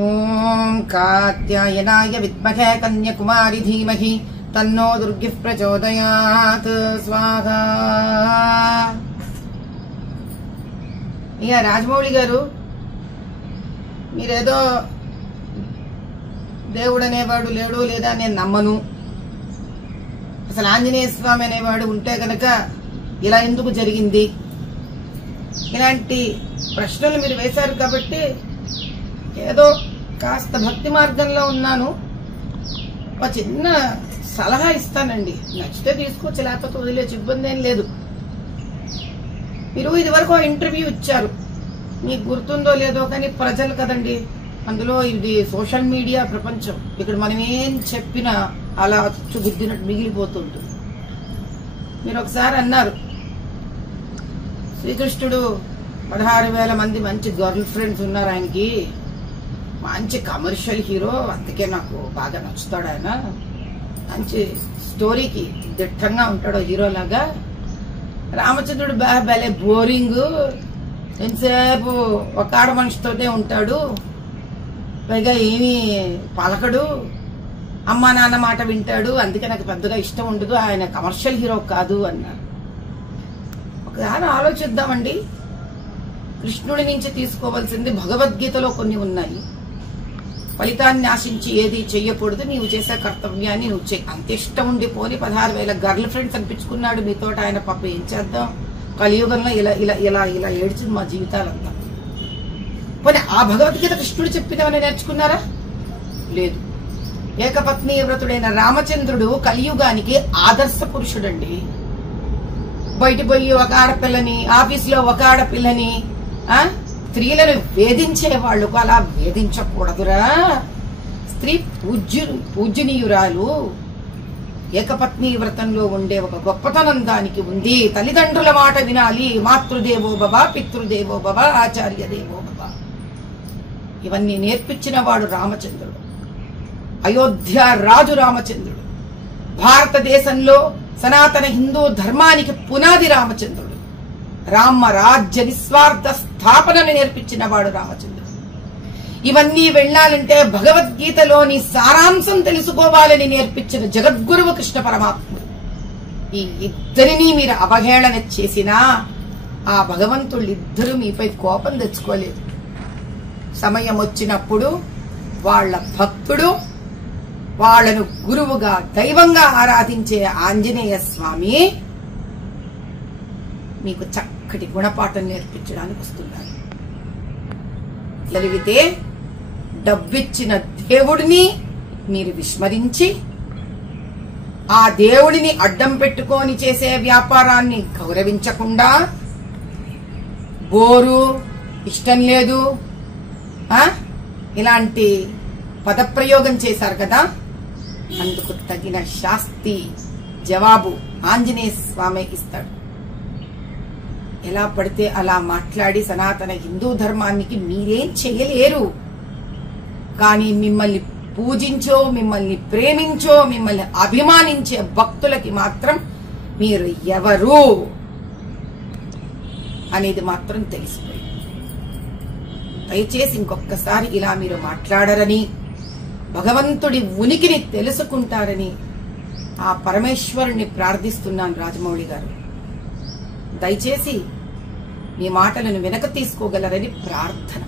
ఓం కాత్యాయనాయ విద్మహే కన్యాకుమారి ధీమహి తన్నో దుర్గిః ప్రచోదయాత్. స్వాహా. ఇక రాజమౌళి గారు, మీరేదో దేవుడు అనేవాడు లేడు లేదా నేను నమ్మను, అసలు ఆంజనేయ స్వామి అనేవాడు ఉంటే గనక ఇలా ఎందుకు జరిగింది, ఇలాంటి ప్రశ్నలు మీరు వేశారు కాబట్టి ఏదో కాస్త భక్తి మార్గంలో ఉన్నాను, ఒక చిన్న సలహా ఇస్తానండి. నచ్చితే తీసుకోవచ్చు, లేకపోతే వదిలేచ్చు, ఇబ్బంది ఏం లేదు. మీరు ఇదివరకు ఇంటర్వ్యూ ఇచ్చారు, మీకు గుర్తుందో లేదో కానీ ప్రజలు కదండి, అందులో ఇది సోషల్ మీడియా ప్రపంచం, ఇక్కడ మనం ఏం చెప్పినా అలా అచ్చుగుద్దినట్టు మిగిలిపోతుంటుంది. మీరు ఒకసారి అన్నారు, శ్రీకృష్ణుడు 16,000 మంది మంచి గర్ల్ ఫ్రెండ్స్ ఉన్నారు ఆయనకి, మంచి కమర్షియల్ హీరో, అందుకే నాకు బాగా నచ్చుతాడు ఆయన, మంచి స్టోరీకి దిట్టంగా ఉంటాడు హీరోలాగా. రామచంద్రుడు భలే బోరింగ్, ఎంతసేపు ఒక ఆడ మనిషితోనే ఉంటాడు, పైగా ఏమీ పలకడు, అమ్మా నాన్న మాట వింటాడు, అందుకే నాకు పెద్దగా ఇష్టం ఉండదు, ఆయన కమర్షియల్ హీరో కాదు అన్నారు. ఒకసారి ఆలోచిద్దామండి. కృష్ణుడి నుంచి తీసుకోవాల్సింది భగవద్గీతలో కొన్ని ఉన్నాయి. ఫలితాన్ని ఆశించి ఏది చెయ్యకూడదు, నీవు చేసే కర్తవ్యాన్ని నువ్వు చేయి. అంత ఇష్టం ఉండిపోని 16,000 గర్ల్ ఫ్రెండ్స్ అనిపించుకున్నాడు మీతోట ఆయన. పాప ఏం చేద్దాం, కలియుగంలో ఇలా ఇలా ఇలా ఇలా ఏడ్చింది మా జీవితాలంతా. పోనీ ఆ భగవద్గీత కృష్ణుడు చెప్పినవని నేర్చుకున్నారా? లేదు. ఏకపత్ని వ్రతుడైన రామచంద్రుడు కలియుగానికి ఆదర్శ పురుషుడండి. బయట పోయి ఒక ఆడపిల్లని, ఆఫీసులో ఒక ఆడపిల్లని, స్త్రీలను వేధించే వాళ్లకు అలా వేధించకూడదురా. స్త్రీ పూజ్యనీయురాలు. ఏకపత్ని వ్రతంలో ఉండే ఒక గొప్పతనం దానికి ఉంది. తల్లిదండ్రుల మాట వినాలి. మాతృదేవో భవ, పితృదేవో భవ, ఆచార్య దేవో భవ. ఇవన్నీ నేర్పించిన వాడు రామచంద్రుడు. అయోధ్య రాజు రామచంద్రుడు. భారతదేశంలో సనాతన హిందూ ధర్మానికి పునాది రామచంద్రుడు. రామ రాజ్య నిస్వార్థ స్థాపనను నేర్పించిన వాడు రామచంద్రుడు. ఇవన్నీ వెళ్లాలంటే భగవద్గీతలోని సారాంశం తెలుసుకోవాలని నేర్పించిన జగద్గురువు కృష్ణ పరమాత్ముడు. ఈ ఇద్దరినీ మీరు అవహేళన చేసినా ఆ భగవంతుళ్ళిద్దరూ మీపై కోపం తెచ్చుకోలేదు. సమయం వచ్చినప్పుడు వాళ్ల భక్తుడు, వాళ్లను గురువుగా దైవంగా ఆరాధించే ఆంజనేయ స్వామి మీకు చక్కటి గుణపాఠం నేర్పించడానికి వస్తున్నారు. జరిగితే డబ్బిచ్చిన దేవుడిని మీరు విస్మరించి ఆ దేవుడిని అడ్డం పెట్టుకొని చేసే వ్యాపారాన్ని గౌరవించకుండా, బోరు, ఇష్టం లేదు, ఇలాంటి పదప్రయోగం చేశారు కదా, అందుకు తగిన శాస్తి జవాబు ఆంజనేయ స్వామి ఇస్తాడు. ఎలా పడితే అలా మాట్లాడి సనాతన హిందూ ధర్మానికి మీరేం చేయలేరు. కానీ మిమ్మల్ని పూజించో, మిమ్మల్ని ప్రేమించో, మిమ్మల్ని అభిమానించే భక్తులకి మాత్రం మీరు ఎవరు అనేది మాత్రం తెలిసిపోయింది. దయచేసి ఇంకొకసారి ఇలా మీరు మాట్లాడరని, భగవంతుడి ఉనికిని తెలుసుకుంటారని ఆ పరమేశ్వరుణ్ణి ప్రార్థిస్తున్నాను. రాజమౌళి గారు, దయచేసి మీ మాటలను వెనక తీసుకోగలరని ప్రార్థన.